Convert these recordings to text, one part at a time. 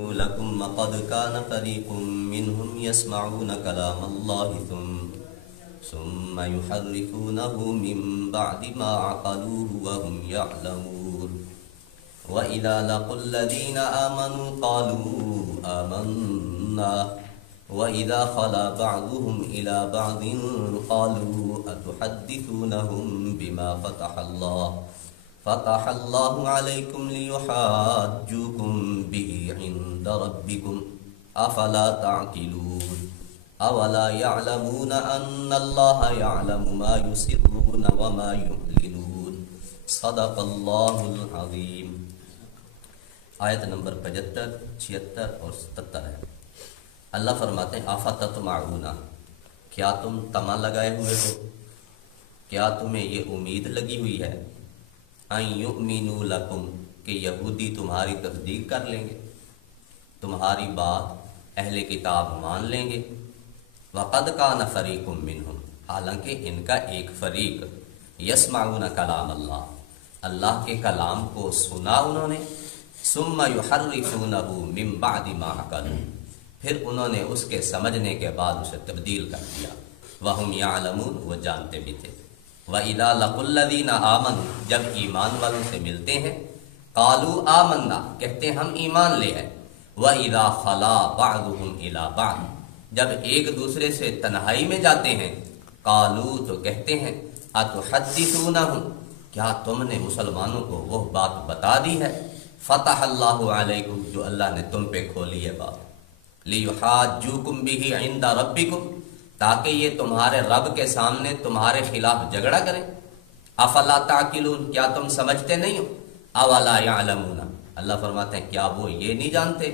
يؤمنوا لكم وقد كان فريق منهم يسمعون كلام الله ثم يحرفونه من بعد ما عقلوه وهم يعلمون وإذا لقوا الذين آمنوا قالوا آمنا وإذا خلا بعضهم إلى بعض قالوا أتحدثونهم بما فتح الله عليكم ليحاجوكم به عند ربكم أفلا تعقلون أولا يعلمون أن الله يعلم ما يسرون وما يعلنون صدق الله العظيم۔ آیت نمبر 75، 76 اور 77 ہے۔ اللہ فرماتے ہیں آفتطمعون، کیا تم طمع لگائے ہوئے ہو، کیا تمہیں یہ امید لگی ہوئی ہے ان یؤمنوا لکم کہ یہودی تمہاری تصدیق کر لیں گے، تمہاری بات اہل کتاب مان لیں گے۔ وقد کان فریق منہم، حالانکہ ان کا ایک فریق یسمعون کلام اللہ، اللہ کے کلام کو سنا انہوں نے، ثم یحرفونہ من بعد ما عقلوا، پھر انہوں نے اس کے سمجھنے کے بعد اسے تبدیل کر دیا۔ وَهُمْ يَعْلَمُونَ، وہ جانتے بھی تھے۔ وَإِذَا لَقُوا الَّذِينَ آمَنُوا، جب ایمان والوں سے ملتے ہیں، قَالُوا آمَنَّا، کہتے ہیں ہم ایمان لے آئے۔ وَإِذَا خَلَا بَعْضُهُمْ إِلَى بَعْضٍ، جب ایک دوسرے سے تنہائی میں جاتے ہیں، قَالُوا، تو کہتے ہیں، أَتُحَدِّثُونَهُمْ، کیا تم نے مسلمانوں کو وہ بات بتا دی ہے، فتح اللہ علیکم، جو اللہ نے تم پہ کھولی ہے بات، لِيُحَاجُّوكُمْ بِهِ عِنْدَ رَبِّكُمْ، تاکہ یہ تمہارے رب کے سامنے تمہارے خلاف جھگڑا کریں۔ افلا تعقلون، کیا تم سمجھتے نہیں ہو؟ اولا یعلمون، اللہ فرماتے ہیں کیا وہ یہ نہیں جانتے،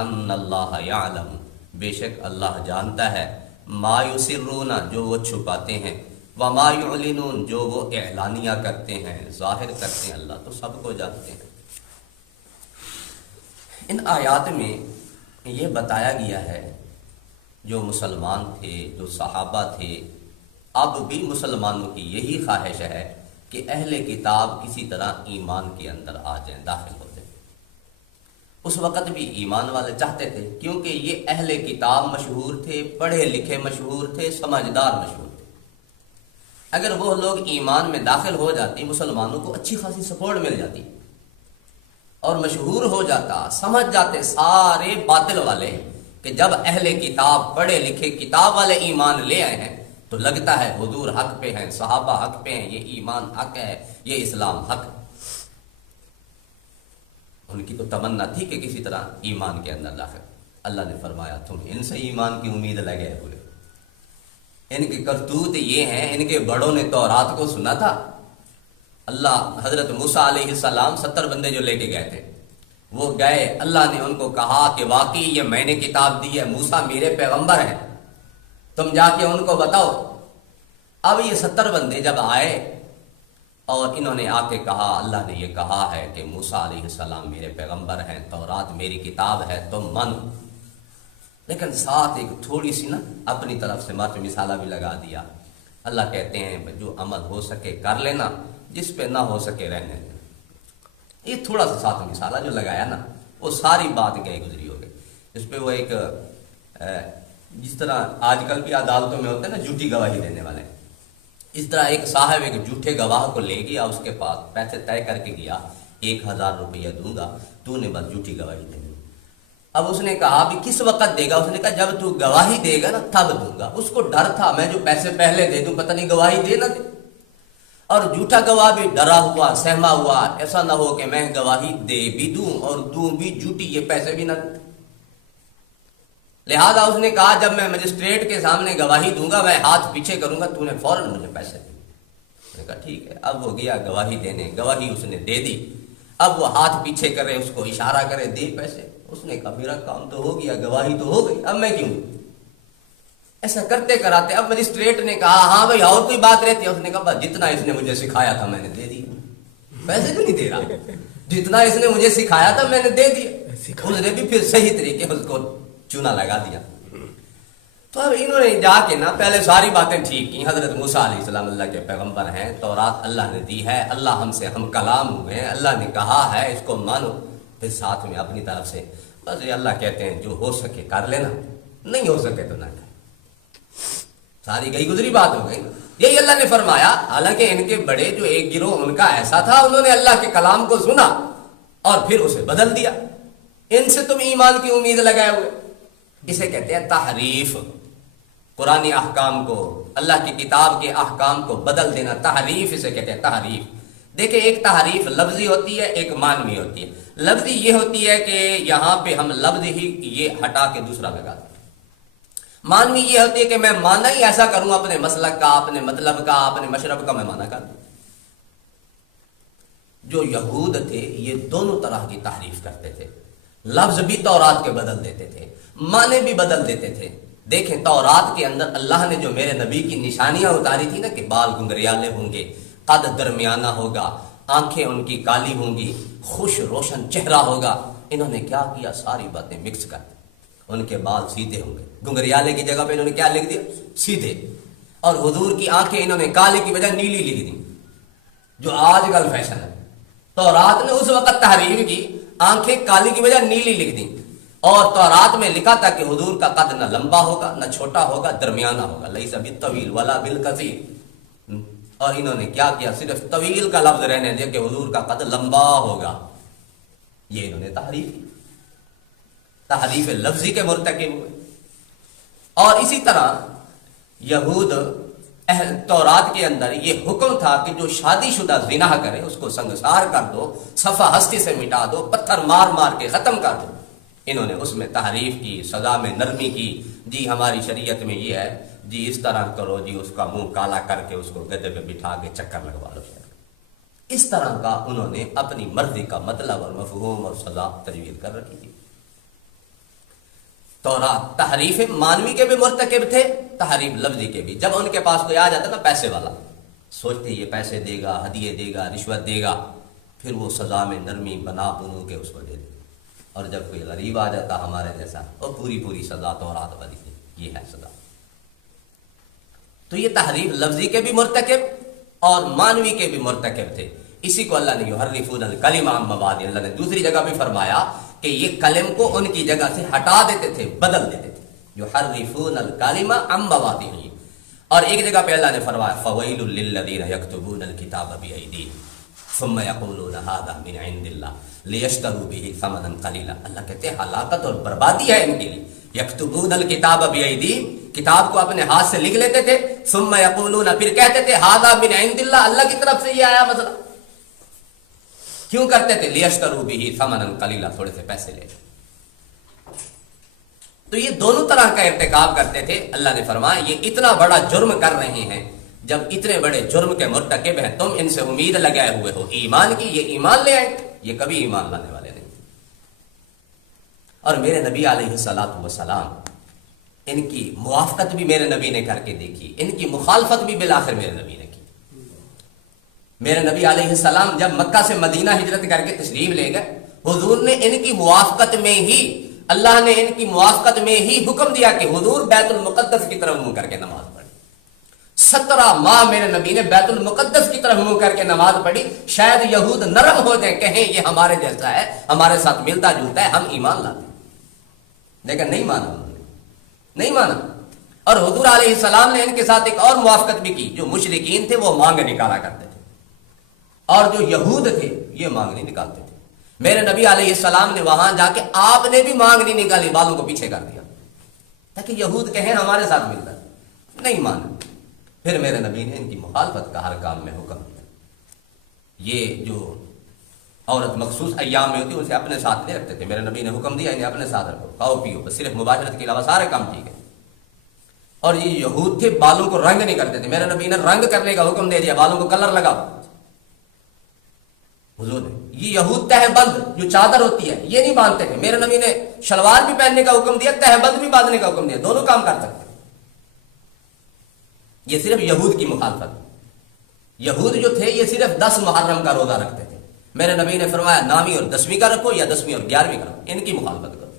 ان اللہ یعلم، بے شک اللہ جانتا ہے، ما یسرون، جو وہ چھپاتے ہیں، وما یعلنون، جو وہ اعلانیہ کرتے ہیں، ظاہر کرتے ہیں، اللہ تو سب کو جانتے ہیں۔ ان آیات میں یہ بتایا گیا ہے جو مسلمان تھے، جو صحابہ تھے، اب بھی مسلمانوں کی یہی خواہش ہے کہ اہل کتاب کسی طرح ایمان کے اندر آ جائیں، داخل ہو جائیں۔ اس وقت بھی ایمان والے چاہتے تھے، کیونکہ یہ اہل کتاب مشہور تھے، پڑھے لکھے مشہور تھے، سمجھدار مشہور تھے۔ اگر وہ لوگ ایمان میں داخل ہو جاتی، مسلمانوں کو اچھی خاصی سپورٹ مل جاتی اور مشہور ہو جاتا، سمجھ جاتے سارے باطل والے کہ جب اہل کتاب پڑھے لکھے کتاب والے ایمان لے آئے ہیں تو لگتا ہے حضور حق پہ ہیں، صحابہ حق پہ ہیں، یہ ایمان حق ہے، یہ اسلام حق ہے۔ ان کی تو تمنا تھی کہ کسی طرح ایمان کے اندر داخل۔ اللہ نے فرمایا تم ان سے ایمان کی امید لگے ہوئے، ان کے کرتوت یہ ہیں، ان کے بڑوں نے تورات کو سنا تھا۔ اللہ حضرت موسیٰ علیہ السلام 70 بندے جو لے کے گئے تھے، وہ گئے، اللہ نے ان کو کہا کہ واقعی یہ میں نے کتاب دی ہے، موسیٰ میرے پیغمبر ہیں، تم جا کے ان کو بتاؤ۔ اب یہ 70 بندے جب آئے اور انہوں نے آ کے کہا، اللہ نے یہ کہا ہے کہ موسیٰ علیہ السلام میرے پیغمبر ہیں، تورات میری کتاب ہے، تم مانو، لیکن ساتھ ایک تھوڑی سی نا اپنی طرف سے مرچ مثالہ بھی لگا دیا۔ اللہ کہتے ہیں جو عمل ہو سکے کر لینا، جس پہ نہ ہو سکے رہنے دینا۔ یہ تھوڑا سا ساتھ مثالہ جو لگایا نا، وہ ساری بات گئے گزری ہو گئی۔ اس پہ وہ ایک جس طرح آج کل بھی عدالتوں میں ہوتے ہیں نا جھوٹی گواہی دینے والے، اس طرح ایک صاحب ایک جھوٹے گواہ کو لے گیا، اس کے پاس پیسے طے کر کے گیا، 1000 روپیہ دوں گا، تو نے بس جھوٹی گواہی دینی۔ اب اس نے کہا بھی کس وقت دے گا؟ اس نے کہا جب تو گواہی دے گا نا تب دوں گا۔ اس کو ڈر تھا میں جو پیسے پہلے دے دوں پتہ نہیں گواہی دے نہ دے، اور جھوٹا گواہ بھی ڈرا ہوا سہما ہوا، ایسا نہ ہو کہ میں گواہی دے بھی دوں اور دوں بھی جھوٹی، یہ پیسے بھی نہ دوں۔ لہذا اس نے کہا جب میں مجسٹریٹ کے سامنے گواہی دوں گا میں ہاتھ پیچھے کروں گا، تو نے فوراً مجھے پیسے دے۔ اس نے کہا ٹھیک ہے۔ اب وہ گیا گواہی دینے، گواہی اس نے دے دی۔ اب وہ ہاتھ پیچھے کرے، اس کو اشارہ کرے، دے پیسے۔ اس نے کہا میرا کام تو ہو گیا، گواہی تو ہو گئی، اب میں کیوں دوں؟ ایسا کرتے کراتے اب مجسٹریٹ نے کہا ہاں بھائی اور کوئی بات رہتی ہے؟ اس نے کہا بس جتنا اس نے مجھے سکھایا تھا میں نے دے دیا، پیسے بھی نہیں دے رہا، جتنا اس نے مجھے سکھایا تھا میں نے دے دیا۔ اس نے بھی پھر صحیح طریقے اس کو چونا لگا دیا۔ تو اب انہوں نے جا کے نا پہلے ساری باتیں ٹھیک کی، حضرت موسیٰ علیہ السلام اللہ کے پیغمبر ہیں، تورات اللہ نے دی ہے، اللہ ہم سے ہم کلام ہوئے ہیں، اللہ نے کہا ہے اس کو مانو۔ پھر ساتھ میں اپنی طرف سے بس یہ اللہ کہتے ہیں جو ہو سکے کر لینا، نہیں ہو سکے تو نہ کر، ساری گئی گزری بات ہو گئی. یہی اللہ نے فرمایا. حالانکہ ان کے بڑے جو ایک گروہ ان کا ایسا تھا، انہوں نے اللہ کے کلام کو سنا اور پھر اسے بدل دیا. ان سے تم ایمان کی امید لگائے ہوئے. اسے کہتے ہیں تحریف. قرآن احکام کو، اللہ کی کتاب کے احکام کو بدل دینا تحریف اسے کہتے ہیں. تحریف دیکھیں، ایک تحریف لفظی ہوتی ہے، ایک معنوی ہوتی ہے. لفظی یہ ہوتی ہے کہ یہاں پہ ہم لفظ ہی یہ ہٹا کے دوسرا لگا دیں. معنوی یہ ہوتی ہے کہ میں مانا ہی ایسا کروں، اپنے مسلک کا، اپنے مطلب کا، اپنے مشرب کا میں مانا کر دوں. جو یہود تھے یہ دونوں طرح کی تحریف کرتے تھے. لفظ بھی تورات کے بدل دیتے تھے، معنی بھی بدل دیتے تھے. دیکھیں تورات کے اندر اللہ نے جو میرے نبی کی نشانیاں اتاری تھی نا کہ بال گنگریالے ہوں گے، قد درمیانہ ہوگا، آنکھیں ان کی کالی ہوں گی، خوش روشن چہرہ ہوگا. انہوں نے کیا کیا؟ ساری باتیں مکس کر دی. ان کے بال سیدھے ہوں گے، گنگریالے کی جگہ پہ انہوں نے کیا لکھ دیا؟ سیدھے. اور حضور کی آنکھیں انہوں نے کالے کی بجائے نیلی لکھ دی، جو آج کل فیشن ہے. تورات نے اس وقت تحریف کی، آنکھیں کالی کی بجائے نیلی لکھ دی. اور تورات میں لکھا تھا کہ حضور کا قد نہ لمبا ہوگا نہ چھوٹا ہوگا، درمیانہ ہوگا. لیس بالطویل ولا بالقصیر. اور انہوں نے کیا کیا؟ صرف طویل کا لفظ رہنے دیا کہ حضور کا قد لمبا ہوگا. یہ انہوں نے تحریف کی، تحریف لفظی کے مرتکب ہوئے. اور اسی طرح یہود تورات کے اندر یہ حکم تھا کہ جو شادی شدہ زنا کرے اس کو سنگسار کر دو، صفحہ ہستی سے مٹا دو، پتھر مار مار کے ختم کر دو. انہوں نے اس میں تحریف کی، سزا میں نرمی کی. جی ہماری شریعت میں یہ ہے، جی اس طرح کرو، جی اس کا منہ کالا کر کے اس کو گدے پہ بٹھا کے چکر لگوا لو. اس طرح کا انہوں نے اپنی مرضی کا مطلب اور مفہوم اور سزا تجویز کر رکھی تھی. تورات تحریف معنوی کے بھی مرتکب تھے، تحریف لفظی کے بھی. جب ان کے پاس کوئی آ جاتا نا پیسے والا، سوچتے یہ پیسے دے گا، ہدیے دے گا، رشوت دے گا، پھر وہ سزا میں نرمی بنا بنو کے اس کو دے دے. اور جب کوئی غریب آ جاتا ہمارے جیسا، وہ پوری سزا تورات والی تھی، یہ ہے سزا. تو یہ تحریف لفظی کے بھی مرتکب اور معنوی کے بھی مرتکب تھے. اسی کو اللہ نے یحرفون الکلم عن مواضعہ، اللہ نے دوسری جگہ بھی فرمایا کہ یہ کلم کو ان کی جگہ سے ہٹا دیتے تھے، بدل دیتے تھے. یحرفون الکلم عن مواضعہ. اور ایک جگہ پہ اللہ نے فرمایا فویل للذین یکتبون الکتاب بایدیہم ثم یقولون ھذا من عند اللہ لیشتروا بہ ثمنا قلیلا. اللہ کہتے ہیں ہلاکت اور بربادی ہے ان کے لیے. یکتبون الکتاب بایدیہم، کتاب کو اپنے ہاتھ سے لکھ لیتے تھے، ثم یقولون، پھر کہتے تھے ھذا من عند اللہ، اللہ کی طرف سے یہ آیا مسئلہ. کیوں کرتے تھے؟ لیشتروا بہ ثمنا قلیلا، تھوڑے سے پیسے لے. تو یہ دونوں طرح کا ارتکاب کرتے تھے. اللہ نے فرمایا یہ اتنا بڑا جرم کر رہے ہیں، جب اتنے بڑے جرم کے مرتکب ہیں تم ان سے امید لگائے ہوئے ہو ایمان کی، یہ ایمان لے آئے؟ یہ کبھی ایمان لانے والے نہیں. اور میرے نبی علیہ الصلوۃ والسلام، ان کی موافقت بھی میرے نبی نے کر کے دیکھی، ان کی مخالفت بھی بالآخر میرے نبی نے کی. میرے نبی علیہ السلام جب مکہ سے مدینہ ہجرت کر کے تشریف لے گئے، حضور نے ان کی موافقت میں ہی، اللہ نے ان کی موافقت میں ہی حکم دیا کہ حضور بیت المقدس کی طرف منہ کر کے نماز پڑھی. 17 ماہ میرے نبی نے بیت المقدس کی طرف منہ کر کے نماز پڑھی. شاید یہود نرم ہو جائیں، کہیں یہ ہمارے جیسا ہے، ہمارے ساتھ ملتا جلتا ہے، ہم ایمان لاتے ہیں. لیکن نہیں مانا انہوں نے، نہیں مانا. اور حضور علیہ السلام نے ان کے ساتھ ایک اور موافقت بھی کی. جو مشرکین تھے وہ مانگ نکالا کرتے تھے، اور جو یہود تھے یہ مانگ نہیں نکالتے تھے. میرے نبی علیہ السلام نے وہاں جا کے آپ نے بھی مانگ نہیں نکالی، بالوں کو پیچھے کر دیا تاکہ یہود کہیں ہمارے ساتھ ملتا ہے. نہیں مانا. پھر میرے نبی نے ان کی مخالفت کا ہر کام میں حکم دیا. یہ جو عورت مخصوص ایام میں ہوتی ہے اسے اپنے ساتھ نہیں رکھتے تھے. میرے نبی نے حکم دیا انہیں اپنے ساتھ رکھو، کھاؤ پیو، بس صرف مباشرت کے علاوہ سارے کام ٹھیک ہے. اور یہ یہود تھے بالوں کو رنگ نہیں کرتے تھے. میرے نبی نے رنگ کرنے کا حکم دے دیا، بالوں کو کلر لگاؤ. حضور نے یہ یہود تہ بند جو چادر ہوتی ہے یہ نہیں باندھتے تھے. میرے نبی نے شلوار بھی پہننے کا حکم دیا، تہ بند بھی باندھنے کا حکم دیا، دونوں کام کر سکتے. یہ صرف یہود کی مخالفت. یہود جو تھے یہ صرف 10 محرم کا روزہ رکھتے تھے. میرے نبی نے فرمایا 9ویں اور 10ویں کا رکھو یا 10ویں اور 11ویں کا رکھو، ان کی مخالفت کرو.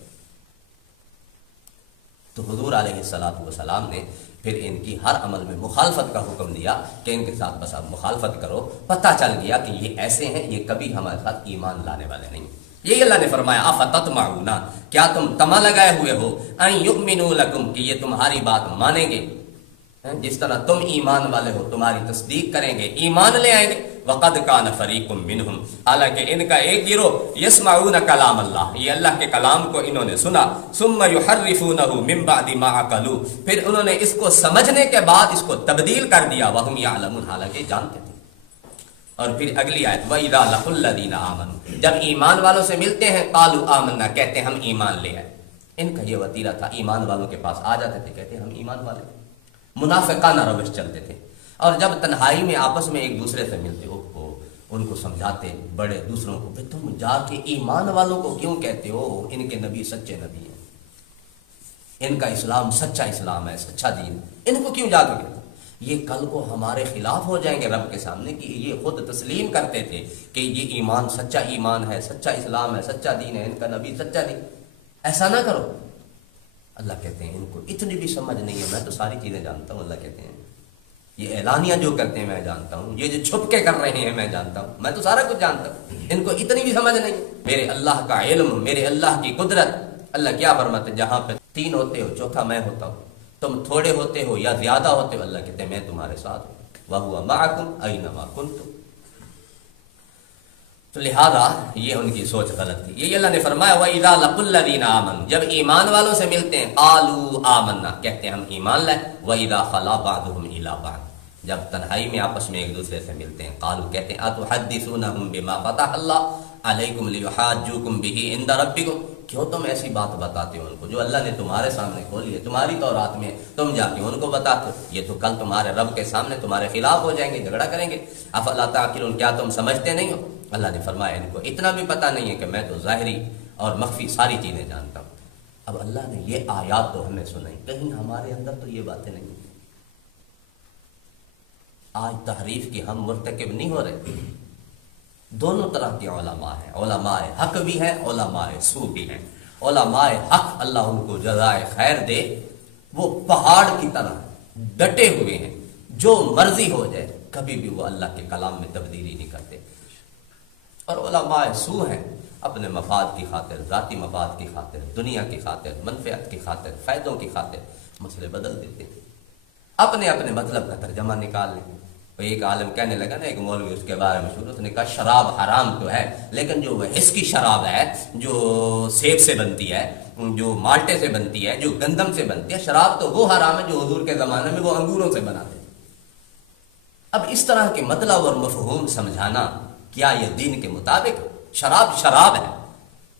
تو حضور علیہ الصلوۃ والسلام نے پھر ان کی ہر عمل میں مخالفت کا حکم دیا کہ ان کے ساتھ بس آپ مخالفت کرو. پتہ چل گیا کہ یہ ایسے ہیں، یہ کبھی ہمارے ساتھ ایمان لانے والے نہیں. یہی اللہ نے فرمایا افتطمعون، کیا تم تما لگائے ہوئے ہو ان یؤمنوا لکم کہ یہ تمہاری بات مانیں گے، جس طرح تم ایمان والے ہو تمہاری تصدیق کریں گے، ایمان لے آئیں گے۔ وقد کان فریق منہم، حالانکہ ان کا ایک گروہ یسمعون کلام اللہ، یہ اللہ کے کلام کو انہوں نے سنا، ثم یحرفونہ من بعد ما عقلوا، پھر انہوں نے اس کو سمجھنے کے بعد اس کو تبدیل کر دیا، وہم یعلمون، حالانکہ جانتے تھے۔ اور پھر اگلی آیت وَإِذَا لَقُوا الَّذِينَ آمَنُوا، جب ایمان والوں سے ملتے ہیں قالوا آمنا، کہتے ہیں ہم ایمان لے آئے۔ ان کا یہ وتیرہ تھا، ایمان والوں کے پاس آ جاتے تھے کہتے ہیں ہم ایمان والے، منافقانہ روش چلتے تھے۔ اور جب تنہائی میں آپس میں ایک دوسرے سے ملتے ہو ان کو سمجھاتے بڑے دوسروں کو، کہ تم جا کے ایمان والوں کو کیوں کہتے ہو، ان کے نبی سچے نبی ہیں، ان کا اسلام سچا اسلام ہے، سچا دین، ان کو کیوں جا کے کہتے ہو؟ یہ کل کو ہمارے خلاف ہو جائیں گے رب کے سامنے، کہ یہ خود تسلیم کرتے تھے کہ یہ ایمان سچا ایمان ہے، سچا اسلام ہے، سچا دین ہے، ان کا نبی سچا دین، ایسا نہ کرو۔ اللہ کہتے ہیں ان کو اتنی بھی سمجھ نہیں ہے، میں تو ساری چیزیں جانتا ہوں۔ اللہ کہتے ہیں یہ اعلانیہ جو کرتے ہیں میں جانتا ہوں، یہ جو چھپ کے کر رہے ہیں میں جانتا ہوں، میں تو سارا کچھ جانتا ہوں، ان کو اتنی بھی سمجھ نہیں۔ میرے اللہ کا علم، میرے اللہ کی قدرت، اللہ کیا فرماتے ہیں جہاں پہ 3 ہوتے ہو چوتھا میں ہوتا ہوں، تم تھوڑے ہوتے ہو یا زیادہ ہوتے ہو، اللہ کہتے ہیں میں تمہارے ساتھ ہوں، وَهُوَ مَعَكُمْ أَيْنَمَا كُنْتُمْ۔ تو لہذا یہ ان کی سوچ غلط تھی۔ یہی اللہ نے فرمایا وَإِذَا لَقُوا الَّذِينَ آمَنُوا، جب ایمان والوں سے ملتے ہیں قَالُوا آمَنَّا، کہتے ہیں ہم ایمان لائے، وَإِذَا خَلَا بَعْضُهُمْ إِلَىٰ بَعْضٍ، جب تنہائی میں آپس میں ایک دوسرے سے ملتے ہیں قالوا، کہتے ہیں أَتُحَدِّثُونَهُم بِمَا فَتَحَ اللَّهُ عَلَيْكُمْ لِيُحَاجُّوكُم بِهِ عِندَ رَبِّكُمْ، کیوں تم ایسی بات بتاتے ہو ان کو جو اللہ نے تمہارے سامنے کھولی ہے، تمہاری تورات میں، تم جا کے ان کو بتاتے ہو، یہ تو کل تمہارے رب کے سامنے تمہارے خلاف ہو جائیں گے، جھگڑا کریں گے۔ افلا تعقلون، کیا تم سمجھتے نہیں ہو؟ اللہ نے فرمایا ان کو اتنا بھی پتہ نہیں ہے کہ میں تو ظاہری اور مخفی ساری چیزیں جانتا ہوں۔ اب اللہ نے یہ آیات تو ہمیں سنائی، کہیں ہمارے اندر تو یہ باتیں نہیں ہیں۔ آج تحریف کی ہم مرتکب نہیں ہو رہے۔ دونوں طرح کے علماء ہیں، علماء حق بھی ہیں، علماء سو بھی ہیں۔ علماء حق اللہ ان کو جزائے خیر دے، وہ پہاڑ کی طرح ڈٹے ہوئے ہیں، جو مرضی ہو جائے کبھی بھی وہ اللہ کے کلام میں تبدیلی نہیں کرتے۔ اور علماء سو ہیں، اپنے مفاد کی خاطر، ذاتی مفاد کی خاطر، دنیا کی خاطر، منفعت کی خاطر، فائدوں کی خاطر مسئلے بدل دیتے ہیں، اپنے اپنے مطلب کا ترجمہ نکال لیں۔ ایک عالم کہنے لگا نا، ایک مولوی اس کے بارے میں شروع، اس نے کہا شراب حرام تو ہے، لیکن جو وہ حس کی شراب ہے، جو سیب سے بنتی ہے، جو مالٹے سے بنتی ہے، جو گندم سے بنتی ہے، شراب تو وہ حرام ہے جو حضور کے زمانے میں وہ انگوروں سے بناتے ہیں۔ اب اس طرح کے مطلب اور مفہوم سمجھانا، کیا یہ دین کے مطابق؟ شراب شراب ہے،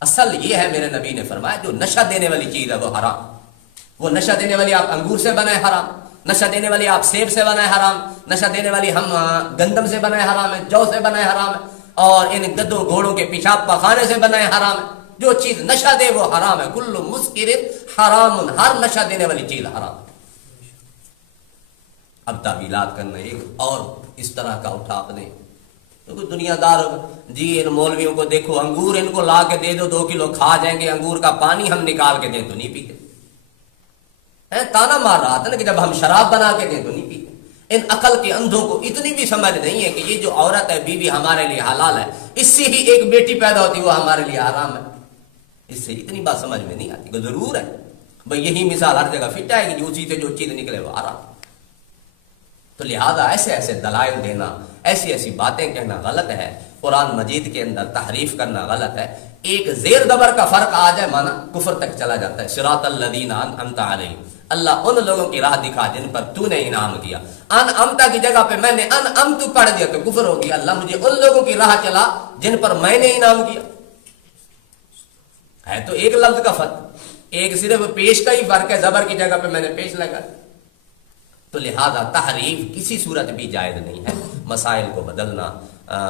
اصل یہ ہے، میرے نبی نے فرمایا جو نشہ دینے والی چیز ہے وہ حرام، وہ نشہ دینے والی آپ انگور سے بنائے حرام، نشہ دینے والی آپ سیب سے بنائے حرام، نشہ دینے والی ہم گندم سے بنائے حرام ہے، جو سے بنائے حرام ہے، اور ان گدوں گھوڑوں کے پیشاب پخانے سے بنائے حرام ہے۔ جو چیز نشہ دے وہ حرام ہے، کل مسکر حرام، ہر نشہ دینے والی چیز حرام ہے۔ اب تعویلات کرنا ایک اور اس طرح کا اٹھا اپنے کوئی دنیا دار، جی ان مولویوں کو دیکھو، انگور ان کو لا کے دے دو 2 کلو کھا جائیں گے، انگور کا پانی ہم نکال کے دیں تو نہیں پیتے، تانا مار رہا تھا نا کہ جب ہم شراب بنا کے دیں تو نہیں پیتے۔ ان عقل کے اندھوں کو اتنی بھی سمجھ نہیں ہے کہ یہ جو عورت ہے، بیوی ہمارے لیے حلال ہے، اس سے ہی ایک بیٹی پیدا ہوتی وہ ہمارے لیے حرام ہے، اس سے اتنی بات سمجھ میں نہیں آتی کہ ضرور ہے بھئی یہی مثال ہر جگہ فٹ آئے گی، جو اسی سے جو چیز نکلے وہ حرام۔ تو لہذا ایسے ایسے دلائل دینا، ایسی ایسی باتیں کہنا غلط ہے، قرآن مجید کے اندر تحریف کرنا غلط ہے۔ ایک زیر دبر کا فرق آ جائے مانا کفر تک چلا جاتا ہے۔ صراط الذین انعمت علیہم، اللہ ان لوگوں کی راہ دکھا جن پر تو نے انعام کیا۔ انعمتا کی جگہ پہ میں نے انعمت پڑھ دیا تو کفر ہو گیا۔ اللہ مجھے ان لوگوں کی راہ چلا جن پر میں نے انعام کیا۔ ہے تو ایک لفظ کا فرق، ایک صرف پیش کا ہی فرق ہے، زبر کی جگہ پہ میں نے پیش لگا۔ تو لہذا تحریف کسی صورت بھی جائز نہیں ہے۔ مسائل کو بدلنا،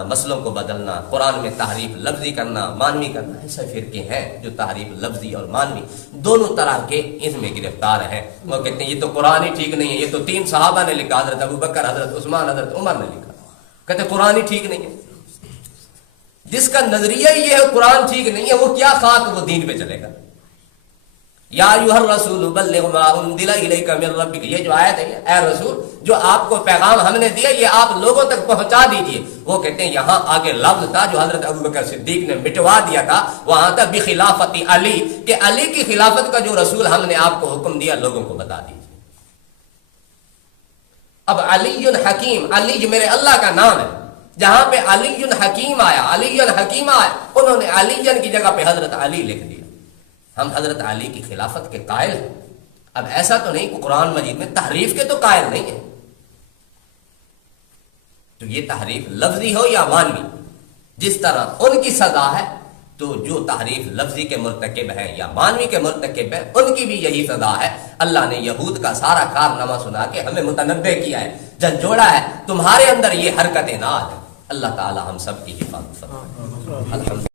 مسئلوں کو بدلنا، قرآن میں تحریف لفظی کرنا، مانوی کرنا، ایسے فرقے ہیں جو تحریف لفظی اور مانوی دونوں طرح کے اس میں گرفتار ہیں۔ وہ کہتے ہیں یہ تو قرآن ہی ٹھیک نہیں ہے، یہ تو 3 صحابہ نے لکھا، حضرت ابوبکر، حضرت عثمان، حضرت عمر نے لکھا، کہتے ہیں قرآن ہی ٹھیک نہیں ہے۔ جس کا نظریہ یہ ہے قرآن ٹھیک نہیں ہے، وہ کیا خاک وہ دین پہ چلے گا؟ یا ایھا الرسول بلغ ما انزل الیک من ربک، یہ جو آیت ہے، اے رسول جو آپ کو پیغام ہم نے دیا یہ آپ لوگوں تک پہنچا دیجئے۔ وہ کہتے ہیں یہاں آگے لفظ تھا جو حضرت ابوبکر صدیق نے مٹوا دیا تھا، وہاں تھا بخلافت علی، کہ علی کی خلافت کا جو رسول ہم نے آپ کو حکم دیا لوگوں کو بتا دیجئے۔ اب علی حکیم، علی میرے اللہ کا نام ہے، جہاں پہ علی حکیم آیا، علی حکیم آیا، انہوں نے علی کی جگہ پہ حضرت علی لکھ دیا۔ ہم حضرت علی کی خلافت کے قائل ہیں۔ اب ایسا تو نہیں کہ قرآن مجید میں تحریف کے تو قائل نہیں ہے، تو یہ تحریف لفظی ہو یا مانوی، جس طرح ان کی سزا ہے تو جو تحریف لفظی کے مرتکب ہیں یا مانوی کے مرتکب ہیں ان کی بھی یہی سزا ہے۔ اللہ نے یہود کا سارا کارنامہ سنا کے ہمیں متنبع کیا ہے، جھنجھوڑا ہے تمہارے اندر یہ حرکتیں نہ آ جائیں۔ اللہ تعالی ہم سب کی حفاظت فرمائے۔ الحمد